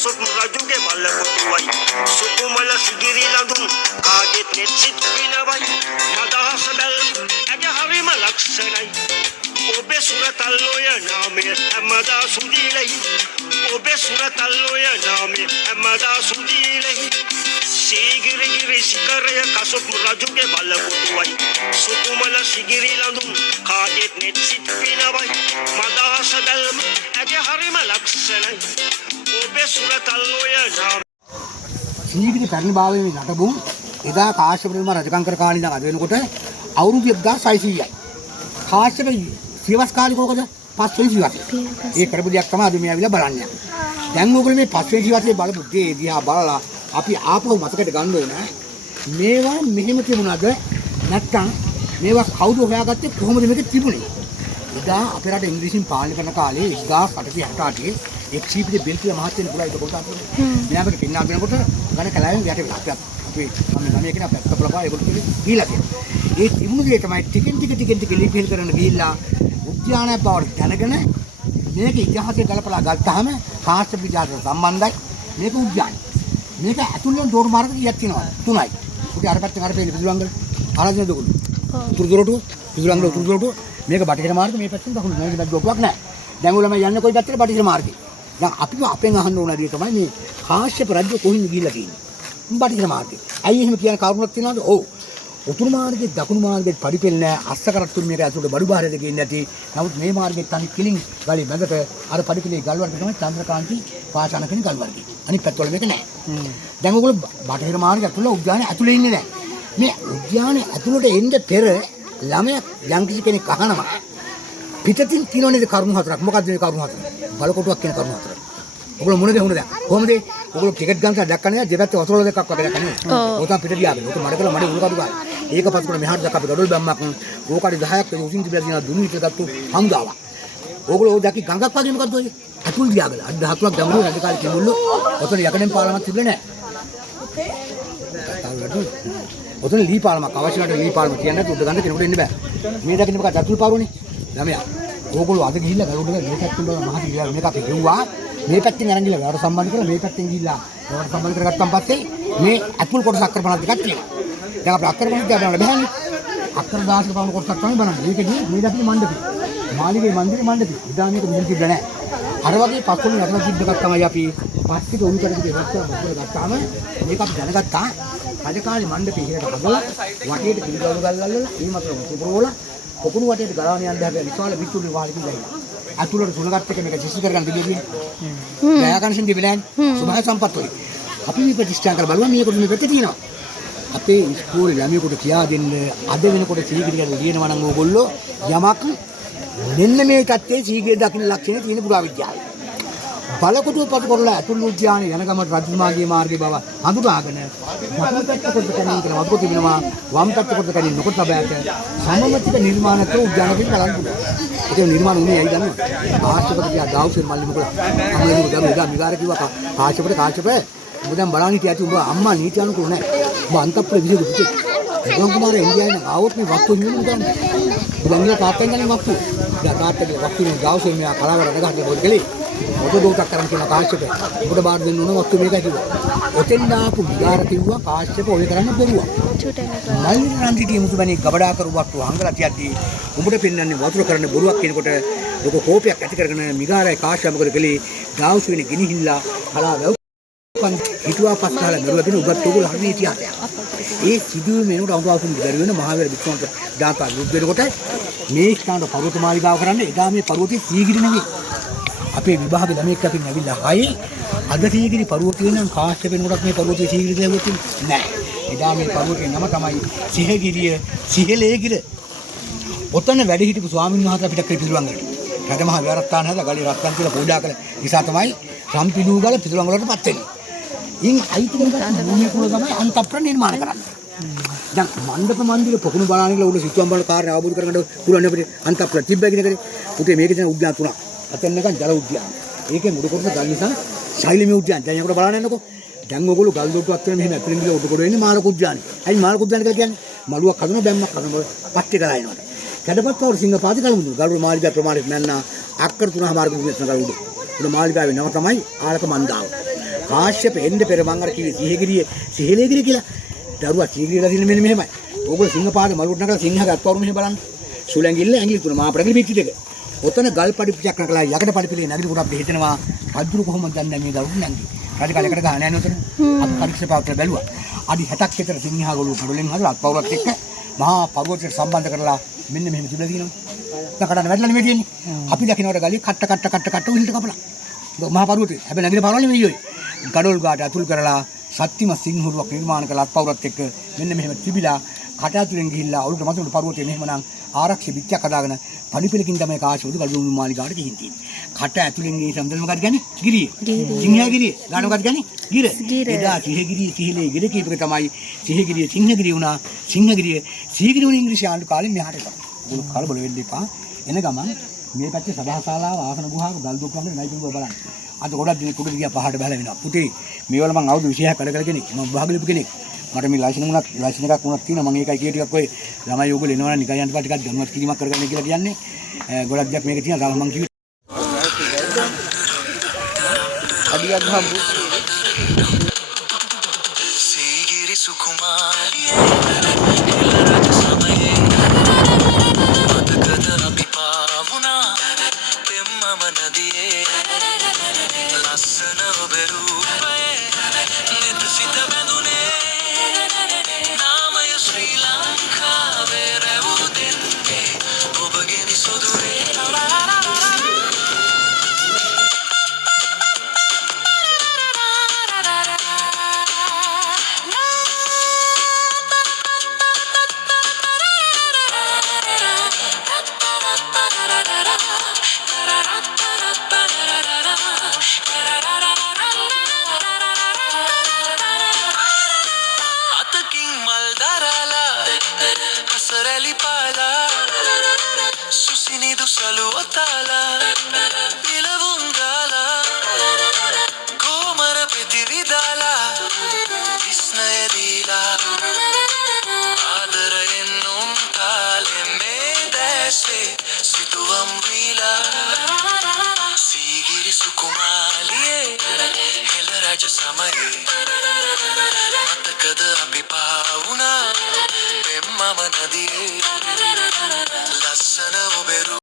කසොත් රජුගේ බල්ල කොටුවයි සුකුමල සිගිරි ලඳුන් කාගෙත් නෙත් සිත් පිනවයි මදහස බැල්ම ඇගේ හරිම ලක්ෂණයි ඔබේ සුරතල්ලෝය නාමය හැමදා සුදීලයි ඔබේ සුරතල්ලෝය නාමය හැමදා සුදීලයි සීගිරි ගිරි සිකරය කසොත් රජුගේ බල්ල කොටුවයි සුකුමල සිගිරි ලඳුන් කාගෙත් නෙත් සිත් පිනවයි මදහස බැල්ම ඇගේ හරිම ලක්ෂණයි ඔබේ සුරතල්ලෝය නාමය සීගිරි පැරණි භාවයේ නටබුන් එදා කාශ්‍යප රජුම රජකම් කර කාලේ ඉඳන් අද වෙනකොට අවුරුදු 1600යි. කාශ්‍යප සියවස් කාලේ කොහොමද? පස්වෙනි සියවසේ. ඒ කරපු දෙයක් තමයි අද මේ ආවිලා බලන්නේ. දැන් ඕගොල්ලෝ මේ පස්වෙනි සියවසේ බලපු දේ දිහා බලලා අපි ආපහු මතකයට ගන්න ඕනේ. මේවා මෙහෙම තිබුණාද නැත්නම් මේවා කවුද හොයාගත්තේ කොහොමද මේක තිබුණේ? එදා අපේ රට ඉංග්‍රීසියෙන් පාලනය කරන කාලේ 1868 එක් සීපිට බෙල් කියලා මහත් වෙන පුළා ඒක කොට අපේ මෙයාට පින්නා දෙනකොට ගණ කලාවෙන් යට වෙලා අපේ මම කියන පැත්ත බලපා ඒගොල්ලෝ ගිහිලා තියෙනවා. ඒ තිබුණු දේ තමයි ටිකෙන් ටික ලිපිල් කරන ගිහිල්ලා උද්‍යානය බවට දැනගෙන මේක ඉතිහාසයේ ගලපලා ගත්තාම කාශ්‍යප විජාත සම්බන්ධයි මේක උද්‍යානය. මේක ඇතුළෙන් දෝර මාර්ග කීයක් තියෙනවා? 3යි. උගේ අර පැත්තෙන් අර පෙළේ පිදුලංගල ආරාධන දොගුළු. උතුරුදොරටුව පිදුලංගල උතුරුදොරටුව මේක බටහිර මාර්ග මේ පැත්තෙන් දකුණු මේක බඩුවක් නැහැ. දැන් උලම යන්නේ කොයි පැත්තට බටහිර මාර්ගේ. දැන් අපි අපෙන් අහන්න ඕන දේ තමයි මේ කාශ්‍යප රජු කොහින්ද ගිහිල්ලා තියෙන්නේ? බටහිර මාර්ගේ. ඇයි එහෙම කියන කරුණක් තියෙනවද? ඔව්. උතුරු මාර්ගයේ දකුණු මාර්ගයේ පරිපෙල් නැහැ. අස්සකරත්තුන් මේක ඇතුළට බඩු බාහිරද ගින්නේ නැති. නමුත් මේ මාර්ගයේ තනි කිලින් ගලේ බැඳට අර පරිපෙලේ ගල් වර්ග තමයි චන්ද්‍රකාන්ති පාෂාණ කියන ගල් වර්ගය. අනිත් පැත්තවල මේක නැහැ. දැන් ඔයගොල්ලෝ බටහිර මාර්ගය ඇතුළේ උද්‍යානයේ ඇතුළේ ඉන්නේ නැහැ. මේ උද්‍යානයේ ඇතුළට එන්න පෙර ළමයා යම්කිසි කෙනෙක් අහනවා පිටතින් තියෙනවනේ කරුණු හතරක්. මොකක්ද මේ කරුණු හතර? බලකොටුවක් කියන කරුණු හතර. ඔයගොල්ලෝ මොනද හුනේ දැන්? කොහොමද? ඔයගොල්ලෝ ටිකට් ගන්න දැක්කම නේද? දෙපැත්තේ වතුර දෙකක් වගේ දැක්කනේ. ඕක තමයි පිට ගියාගෙන. ඕක මඩ කළා මඩ උණු කඩු ගන්න. ඒක පස්සේ කොන මෙහාට දැක්ක අපි ගඩොල් බැම්මක්. ඕකට 10ක් උසින් තිබිලා තියෙන දුනු විතර ගත්තු හමුදාවක්. ඔයගොල්ලෝ ඔය දැක්කි ගඟක් වගේ මොකද්ද ඔය? අතුල් ගියාගෙන. අද 17ක් ගමු රජ කාලේ කිඹුල්ලෝ. ඔතන යකඩෙන් පාලමක් තිබුණේ නැහැ. ඔතන ලී පාලමක් අවශ්‍ය නැහැ ලී පාලම කියන්නේ උඩ ගන්න කෙනෙකුට එන්න බෑ. මේ දකින්න මොකක්ද අතුල් පාරුවනේ. ළමයා. ඕගොල්ලෝ අද ගිහිල්ලා ගලුඩ මේ පැත්තෙන් බල මහත් ගියා මේක අපි ගෙව්වා. මේ පැත්තෙන් අරන් ගිහලා වැවට සම්බන්ධ කරලා මේ පැත්තෙන් ගිහිල්ලා වැවට සම්බන්ධ කරගත්තාන් පස්සේ මේ අතුල් කොටස අක්කර 50ක් දෙකක් තියෙනවා. දැන් අපි අක්කර 50ක් බලන්න බෑනේ. අක්කර 10ක පවුණු කොටසක් තමයි බලන්නේ. මේකදී මේ දකින්න මණ්ඩපය. මාළිගේ මන්දිරේ මණ්ඩපය. ඉදා මේක මෙහෙම තිබ්බ නැහැ. අර වගේ පස්කොළු නටන තිබ්බ එකක් තමයි අපි පස්සිට උණු කරගෙන ඉවත්තා ගත්තාම මේක අපි දැනගත්තා. රජකාලේ මණ්ඩපය ඉහළට හදලා වටේට පිළිගලු ගල්වල මේ මත පුරවල පොකුණු වටේට ගලාගෙන යන්න හැබැයි විශාල විදුලි වාහනකින් ගියා. අතුලට සුලගත් එක මේක ජිසි කරගන්න දෙවියන්. දයාකන්සින් දිවිලෑන් සුභාය සම්පත්තුයි. අපි මේ ප්‍රතිස්ථාන කරලා බලුවා මේකට මේ පැත්තේ තියෙනවා. අපේ ඉස්කෝලේ ළමයෙකුට කියා දෙන්න අද වෙනකොට සීගිරි ගැන ලියනවා නම් ඕගොල්ලෝ යමක් මෙන්න මේ තත්ත්වයේ සීගිරි දකින්න ලක්ෂණ තියෙන පුරාවිද්‍යාව. බලකොටුව පට කරලා අතුල් උද්‍යානයේ යන ගමට රජතුමාගේ මාර්ගයේ බව හඳුනාගෙන දකුණු පැත්ත කොට කණින් කරන වතුර තිබෙනවා වම් පැත්ත කොට කණින් නොකොට බෑට සමමතික නිර්මාණක උද්‍යානකින් බලන්න පුළුවන්. ඒක නිර්මාණ උනේ ඇයි දන්නවද? ආශ්‍රපතියා ගාවුසෙන් මල්ලි මොකද? අම්මලු ගම එදා මිගාර කිව්වා කාශ්‍යප ඔබ දැන් බලන්න හිටිය ඇති උඹ අම්මා නීති අනුකූල නැහැ. ඔබ අන්තප්පර විදිහට පුතේ. ගොන් කුමාර ඉන්දියාවේ නම් ආවොත් මේ වස්තු හිමිනු කරන්නේ. බුලංගල තාත්තෙන් ගන්නේ වස්තු. දැන් තාත්තගේ වස්තුනේ ගාවුසෙන් මෙයා කලාවර නගහන්නේ මොකද කලේ? ඔබ දෝටක් කරන් කියන කාශ්‍යප. ඔබට බාර දෙන්න ඕන වස්තු මේකයි කිව්වා. ඔතෙන් ආපු මිගාර කිව්වා කාශ්‍යප ඔය කරන්න බැරුවා. මල්ලි රන්දිටි මුතුබණේ ගබඩා කරු වස්තු හංගලා තියද්දී උඹට පෙන්වන්නේ වතුර කරන්න බොරුවක් කියනකොට ලොකු කෝපයක් ඇති කරගෙන මිගාරයි කාශ්‍යප මොකද කලේ? ගාවුසෙනේ ගිනිහිල්ලා කලාව හිතුවා පස්කාල මෙරුවගෙන උගත් උගල හරි ඉතිහාසයක්. ඒ සිදුවීම වෙනකොට අවුරුදු බැරි වෙන මහාවීර වික්‍රමක දාතා යුද්ධ වෙනකොට මේ ස්ථානට පර්වත මාලිගාව කරන්නේ එදා මේ පර්වතයේ සීගිරි නෙවෙයි. අපේ විභාග ළමෙක් අපින් ඇවිල්ලා හයි අද සීගිරි පර්වතය නම් කාශ්‍යප වෙනකොටත් මේ පර්වතයේ සීගිරි කියලා හිතුවේ නෑ. එදා මේ පර්වතයේ නම තමයි සිහගිරිය සිහලේගිර. ඔතන වැඩ හිටපු ස්වාමීන් වහන්සේ අපිට පිළිතුරුවන්ගලට රජමහා විහාරස්ථාන හද ගලේ රත්තරන් කියලා පූජා කළ නිසා තමයි රම්පිලුගල පිළිතුරුවන්ගලටපත් වෙන්නේ. ඉන් අයිතිකම් භූමිය කුල තමයි අන්තප්‍ර නිර්මාණ කරන්නේ. දැන් මණ්ඩප මන්දිර පොකුණු බලාන කියලා උඩ සිතුවම් බල කාර්ය අවබෝධ කරගන්න පුළුවන් අපිට අන්තප්‍ර තිබ්බයි කියන එකනේ. පුතේ මේකේ තියෙන උද්‍යාන තුනක්. අතෙන් එකක් ජල උද්‍යාන. ඒකේ මුඩ කොටස ගල් නිසා ශෛලමය උද්‍යාන. දැන් යකට බලන්න යනකො. දැන් ඔයගොල්ලෝ ගල් දොට්ටුවක් වෙන මෙහෙම ඇතුලින් ගිහලා උඩ කොට වෙන්නේ මාළක උද්‍යානයි. ඇයි මාළක උද්‍යාන කියලා කියන්නේ? මලුවක් හදන බැම්මක් හදන පට්ටි කරලා එනවා. කඩපත්වර සිංහපාති කලමුදු ගල් මාලිගා ප්‍රමාණයට නැන්නා අක්කර 3 මාර්ග විශ්න කර උඩ. උඩ මාලිගාවේ නම තමයි ආලක මන්දාව. කාශ්‍යප එන්න පෙර මං අර කිව්වේ සිහිලේගිරිය කියලා. දරුවා සිහිලේගිරියලා තියෙන මෙන්න මෙහෙමයි. ඕගොල්ලෝ සිංහපාද මලුට නගලා සිංහගේ අත්වරු මෙහෙම බලන්න. සුලැඟිල්ල ඇඟිලි තුන මහා ප්‍රගිලි පිටි දෙක. ඔතන ගල් පඩිපිටක් නකලා යකඩ පඩිපිලේ නැගිලි කොට අපිට හිතෙනවා රජුරු කොහොමද දන්නේ මේ දරුවෝ නැංගි. රජ කාලයකට ගහන යන උතන අපි පරීක්ෂා පාත්‍ර බැලුවා. අඩි 60ක් විතර සිංහා ගොළු කඩලෙන් හදලා අත්වරුත් එක්ක මහා පර්වතයට සම්බන්ධ කරලා මෙන්න මෙහෙම තිබලා තියෙනවා. කඩන වැටලා නෙමෙයි තියෙන්නේ. අපි දකින්නවට ගලිය කට්ට උහිලට කපලා. මහා පර්වතේ. හැබැයි නැගිලි පාරවල් නෙමෙයි ඔය. ගඩොල් ගාට අතුල් කරලා සත්‍තිම සිංහරුවක් නිර්මාණ කළ අත්පවුරත් එක්ක මෙන්න මෙහෙම තිබිලා කට ඇතුලෙන් ගිහිල්ලා අවුරුදු මතුරු පර්වතයේ මෙහෙමනම් ආරක්ෂක පිටියක් හදාගෙන පඩිපෙලකින් තමයි කාශ්‍යප ගල්දුණු මාලිගාවට ගිහින් තියෙන්නේ. කට ඇතුලෙන් ගිහින් සම්දල් මොකක්ද කියන්නේ? ගිරිය. සිංහගිරිය. ගාන මොකක්ද කියන්නේ? ගිර. එදා සිංහගිරිය සිහිලේ ගිර කීපක තමයි සිංහගිරිය සිංහගිරිය වුණා. සිංහගිරිය වුණ ඉංග්‍රීසි ආණ්ඩු කාලේ මෙහාට එනවා. ඒක කලබල වෙන්න එපා. එන ගමන් මේ පැත්තේ සභාශාලාව ආසන ගුහාව ගල් දුක් වගේ නයිතුඹ බලන්න. අද ගොඩක් දින කුඩ ගියා පහට බහලා වෙනවා. පුතේ මේවල මං අවුරුදු 26ක් වැඩ කළ කෙනෙක්. මම විභාග ලියපු කෙනෙක්. මට මේ ලයිසන් එකක් වුණත් තියෙනවා. මම ඒකයි කිය ටිකක් ඔය ළමයි ඕගොල්ලෝ එනවා නම් නිකන් යන්න පස්සේ ටිකක් ගමවත් කිරීමක් කරගන්න කියලා කියන්නේ. ගොඩක් දෙයක් මේක තියෙනවා. මම කිව්වේ අඩියක් හම්බු සීගිරි සුකුමාලියේ එළරජ සමයේ මතකද අපි පාවුණා පෙම්මම නදියේ ලස්සන ඔබේ රූපයේ නිත සිත බැඳුනේ නාමය ශ්‍රී ලංකාවේ රැවූ දෙන්නේ ඔබගේ නිසොදුරේ අතකින් මල් දරලා හසරැලි පාලා සුසිනිදු සලුවතාලා පිලවුම් ගාලා ගෝමර ප්‍රතිවිදාලා විස්නය දීලා ආදරයෙන් නොම් කාලෙ මේ දැස්සේ සිතුවම් වීලා සීගිරි සුකුමාලියේ හෙළ රජ සමයේ මතකද අපි පාවුණා පෙම්මම නදියේ